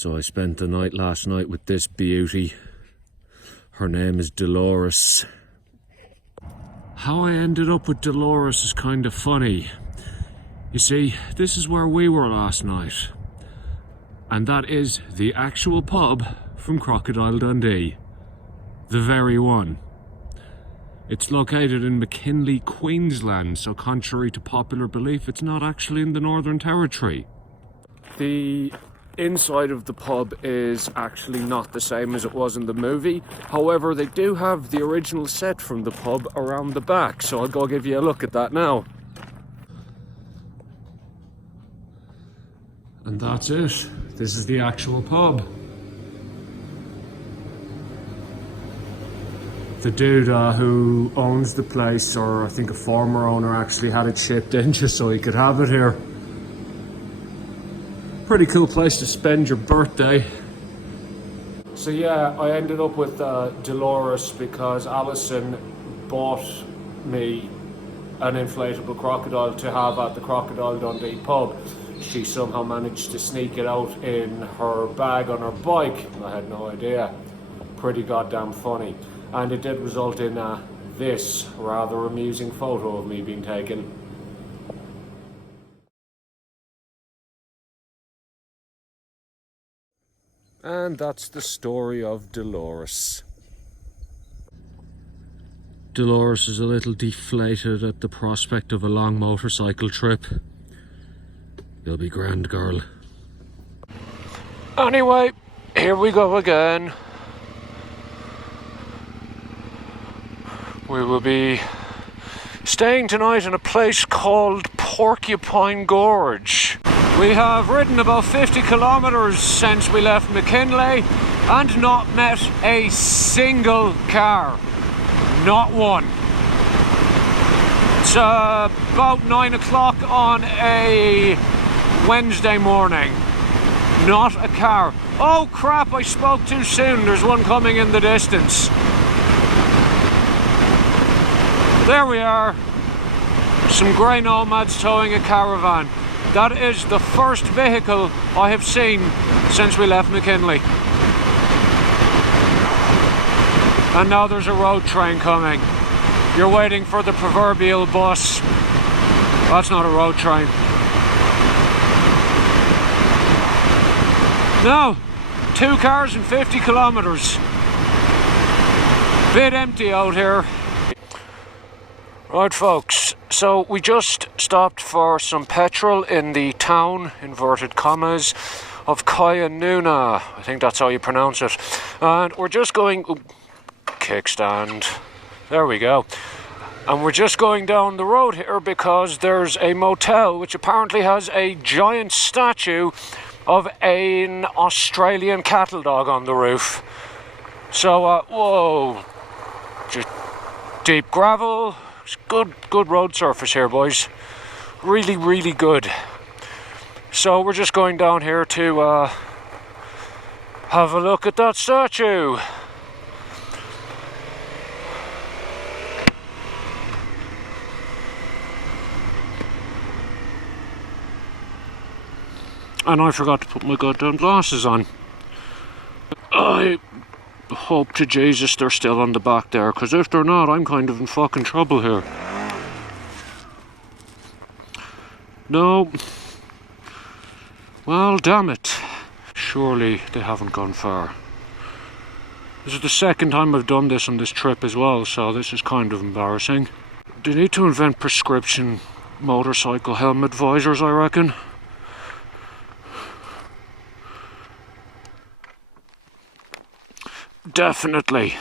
So I spent the night last night with this beauty. Her name is Dolores. How I ended up with Dolores is kind of funny. You see, this is where we were last night. And that is the actual pub from Crocodile Dundee. The very one. It's located in McKinley, Queensland, so contrary to popular belief, it's not actually in the Northern Territory. The inside of the pub is actually not the same as it was in the movie. However, they do have the original set from the pub around the back, so I'll go give you a look at that now. And that's it. This is the actual pub. The dude who owns the place, or I think a former owner, actually had it shipped in just so he could have it here. Pretty cool place to spend your birthday. So yeah, I ended up with Dolores because Alison bought me an inflatable crocodile to have at the Crocodile Dundee pub. She somehow managed to sneak it out in her bag on her bike. I had no idea. Pretty goddamn funny. And it did result in this rather amusing photo of me being taken. And that's the story of Dolores. Dolores is a little deflated at the prospect of a long motorcycle trip. You'll be grand, girl. Anyway, here we go again. We will be staying tonight in a place called Porcupine Gorge. We have ridden about 50 kilometers since we left McKinley and not met a single car. Not one. It's about 9 o'clock on a Wednesday morning. Not a car. Oh crap, I spoke too soon. There's one coming in the distance. There we are. Some grey nomads towing a caravan. That is the first vehicle I have seen since we left McKinley. And now there's a road train coming. You're waiting for the proverbial bus. That's not a road train. No, 2 cars and 50 kilometers. Bit empty out here. Right folks, so we just stopped for some petrol in the town, inverted commas, of Kyanuna. I think that's how you pronounce it. And we're just going... Ooh, kickstand. There we go. And we're just going down the road here because there's a motel which apparently has a giant statue of an Australian cattle dog on the roof. So, whoa. Just deep gravel. Good road surface here, boys. Really, really good. So we're just going down here to have a look at that statue. And I forgot to put my goddamn glasses on. I hope to Jesus they're still on the back there, because if they're not, I'm kind of in fucking trouble here. No. Well, damn it. Surely they haven't gone far. This is the second time I've done this on this trip as well, so this is kind of embarrassing. They need to invent prescription motorcycle helmet visors, I reckon. Definitely.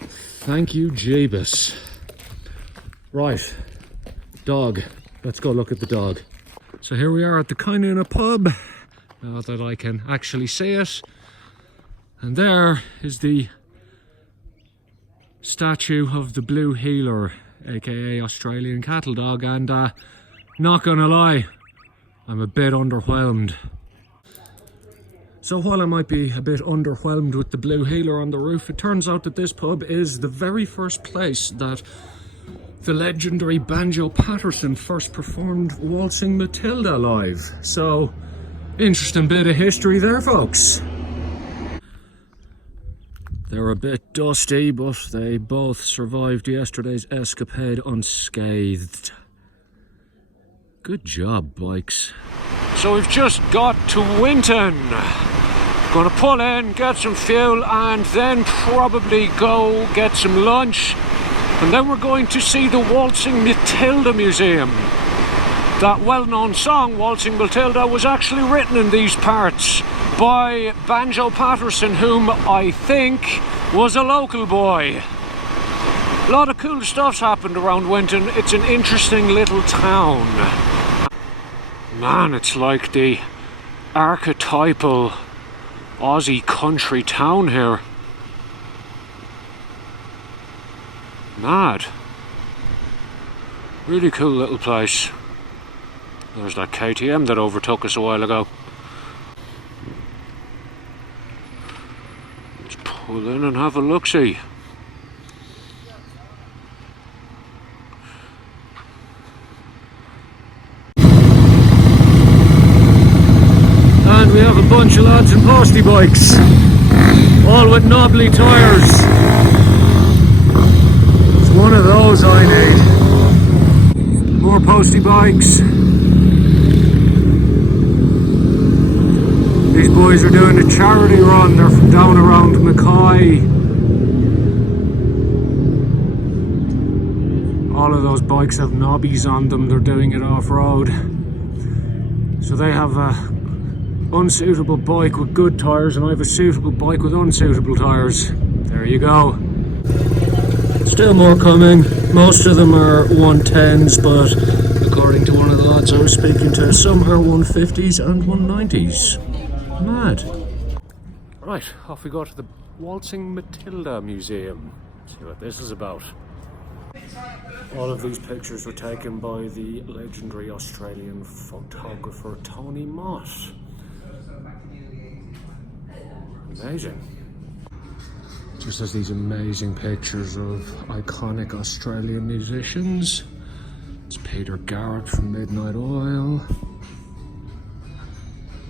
Thank you, Jeebus. Right, dog. Let's go look at the dog. So here we are at the Kyanuna pub, now that I can actually see it. And there is the statue of the blue heeler, aka Australian cattle dog, and not gonna lie, I'm a bit underwhelmed. So while I might be a bit underwhelmed with the blue heeler on the roof, it turns out that this pub is the very first place that the legendary Banjo Patterson first performed Waltzing Matilda live. So, interesting bit of history there, folks. They're a bit dusty, but they both survived yesterday's escapade unscathed. Good job, bikes. So we've just got to Winton. Gonna pull in, get some fuel, and then probably go get some lunch. And then we're going to see the Waltzing Matilda Museum. That well-known song, Waltzing Matilda, was actually written in these parts by Banjo Patterson, whom I think was a local boy. A lot of cool stuff's happened around Winton. It's an interesting little town. Man, it's like the archetypal Aussie country town here. Mad. Really cool little place. There's that KTM that overtook us a while ago. Let's pull in and have a look-see. And we have a bunch of lads in postie bikes, all with knobbly tyres. It's one of those I need. More postie bikes. These boys are doing a charity run. They're from down around Mackay. All of those bikes have knobbies on them. They're doing it off-road. So they have a unsuitable bike with good tyres, and I have a suitable bike with unsuitable tyres. There you go. Still more coming. Most of them are 110s, but according to one of the lads I was speaking to, some are 150s and 190s. Mad. Right, off we go to the Waltzing Matilda Museum. See what this is about. All of these pictures were taken by the legendary Australian photographer Tony Mott. Amazing. Just has these amazing pictures of iconic Australian musicians. It's Peter Garrett from Midnight Oil.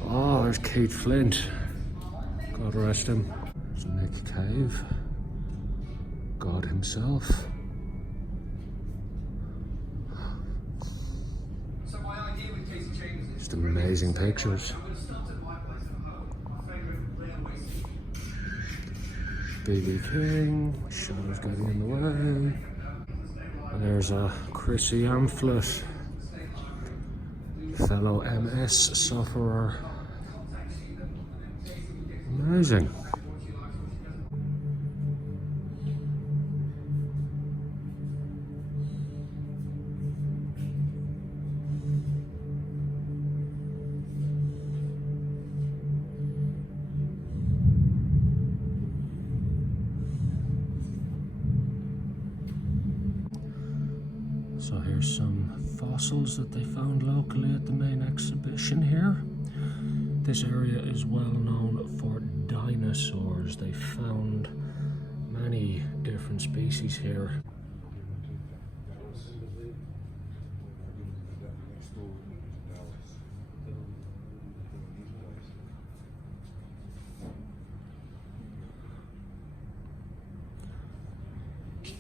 Oh, there's Keith Flint. God rest him. There's Nick Cave. God himself. Just amazing pictures. B.B. King, Shannon's getting in the way. And there's a Chrissy Amphlett, fellow MS sufferer. Amazing. So here's some fossils that they found locally at the main exhibition here. This area is well known for dinosaurs. They found many different species here.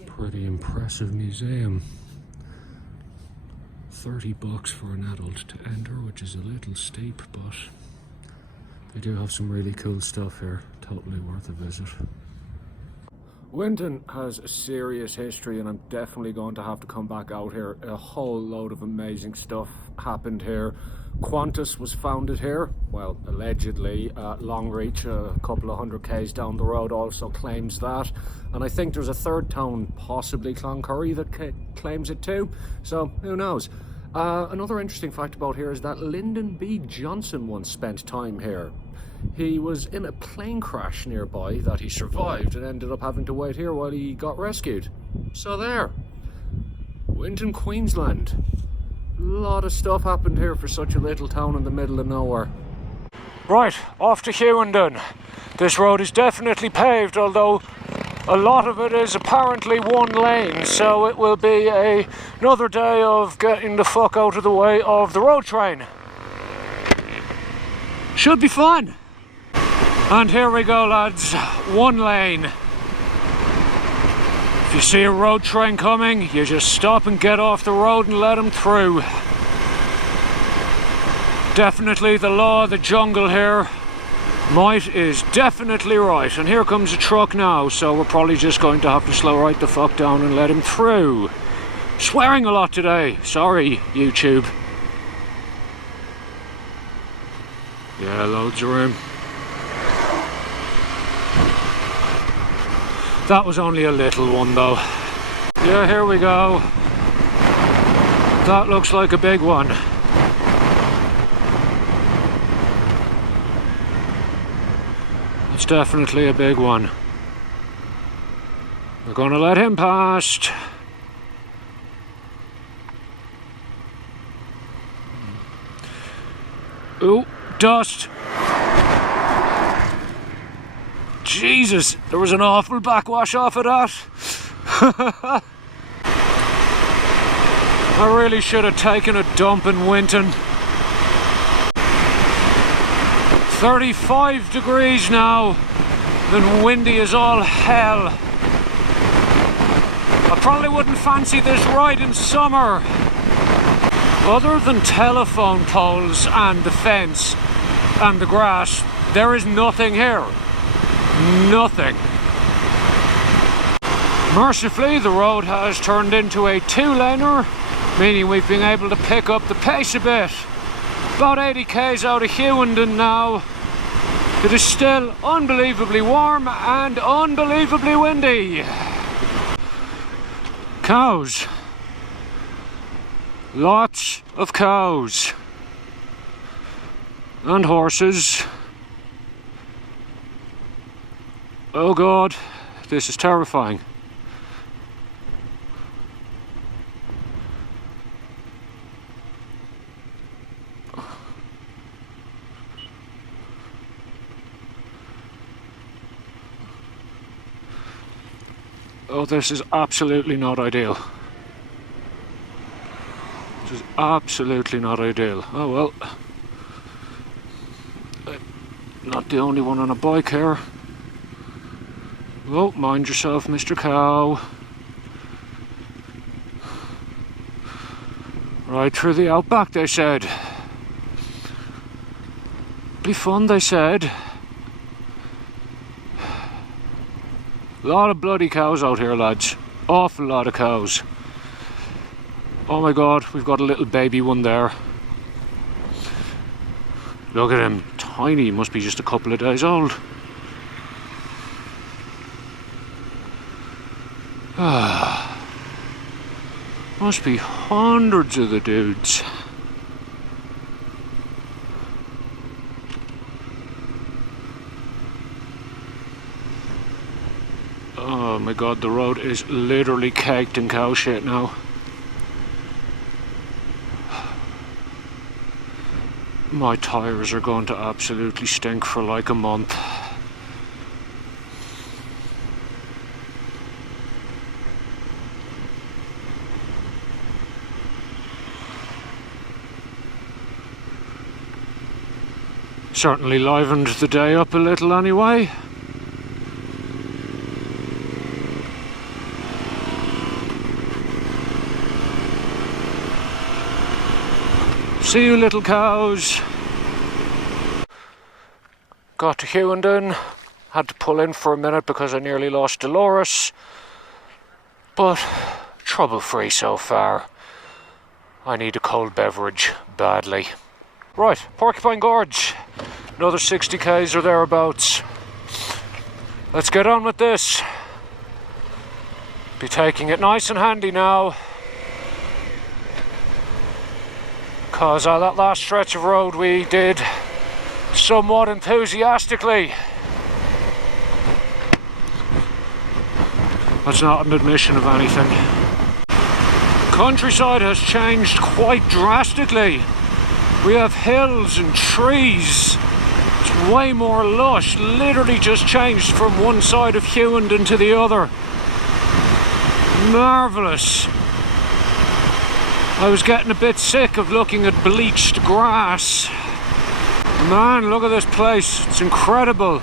Pretty impressive museum. $30 for an adult to enter, which is a little steep, but they do have some really cool stuff here. Totally worth a visit. Winton has a serious history, and I'm definitely going to have to come back out here. A whole load of amazing stuff happened here. Qantas was founded here, well, allegedly. Longreach, a couple of 100 k's down the road, also claims that. And I think there's a third town, possibly Cloncurry, that claims it too. So, who knows? Another interesting fact about here is that Lyndon B. Johnson once spent time here. He was in a plane crash nearby that he survived and ended up having to wait here while he got rescued. So there. Winton, Queensland. A lot of stuff happened here for such a little town in the middle of nowhere. Right, off to Hewenden. This road is definitely paved, although a lot of it is apparently one lane, so it will be another day of getting the fuck out of the way of the road train. Should be fun. And here we go, lads, one lane. If you see a road train coming, you just stop and get off the road and let them through. Definitely the law of the jungle here. Might is definitely right. And here comes a truck now, so we're probably just going to have to slow right the fuck down and let him through. Swearing a lot today. Sorry, YouTube. Yeah, loads of room. That was only a little one though. Yeah, here we go. That looks like a big one. It's definitely a big one. We're gonna let him past. Ooh, dust. Jesus, there was an awful backwash off of that. I really should have taken a dump in Winton. 35 degrees now, and windy as all hell. I probably wouldn't fancy this ride in summer. Other than telephone poles and the fence and the grass, there is nothing here. Nothing. Mercifully, the road has turned into a two-laner, meaning we've been able to pick up the pace a bit. About 80 k's out of Winton now. It is still unbelievably warm and unbelievably windy. Cows. Lots of cows. And horses. Oh God, this is terrifying. Oh, this is absolutely not ideal. This is absolutely not ideal. Oh well. Not the only one on a bike here. Oh, mind yourself, Mr. Cow. Right through the Outback, they said. Be fun, they said. A lot of bloody cows out here, lads. Awful lot of cows. Oh my God, we've got a little baby one there. Look at him, tiny, must be just a couple of days old. Must be hundreds of the dudes. Oh my God, the road is literally caked in cow shit now. My tyres are going to absolutely stink for like a month. Certainly livened the day up a little anyway. See you, little cows. Got to Winton. Had to pull in for a minute because I nearly lost Dolores. But trouble-free so far. I need a cold beverage badly. Right, Porcupine Gorge. Another 60 k's or thereabouts. Let's get on with this. Be taking it nice and handy now. Because that last stretch of road we did somewhat enthusiastically. That's not an admission of anything. Countryside has changed quite drastically. We have hills and trees. It's way more lush. Literally just changed from one side of Winton to the other. Marvellous. I was getting a bit sick of looking at bleached grass. Man, look at this place. It's incredible.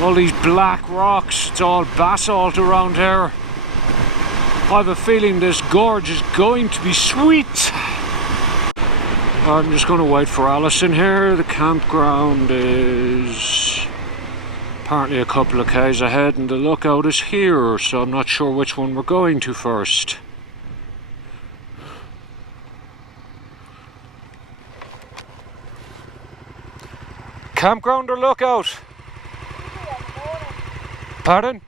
All these black rocks. It's all basalt around here. I have a feeling this gorge is going to be sweet. I'm just going to wait for Alison here. The campground is apparently a couple of k's ahead and the lookout is here, so I'm not sure which one we're going to first. Campground or lookout? Pardon?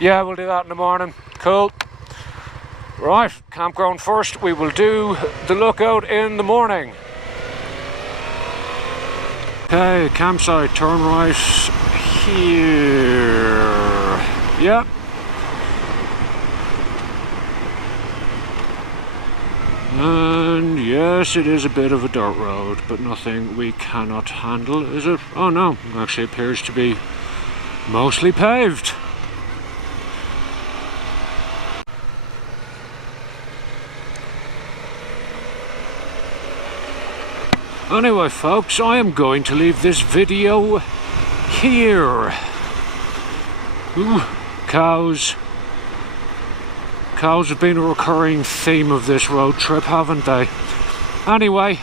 Yeah, we'll do that in the morning. Cool. Right, campground first. We will do the lookout in the morning. Okay, campsite, turn right here. Yep. And yes, it is a bit of a dirt road, but nothing we cannot handle, is it? Oh no, it actually appears to be mostly paved. Anyway folks, I am going to leave this video here. Ooh, cows. Cows have been a recurring theme of this road trip, haven't they? Anyway,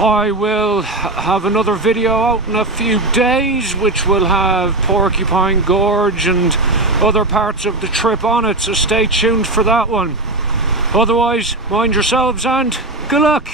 I will have another video out in a few days which will have Porcupine, Gorge and other parts of the trip on it, so stay tuned for that one. Otherwise, mind yourselves and good luck!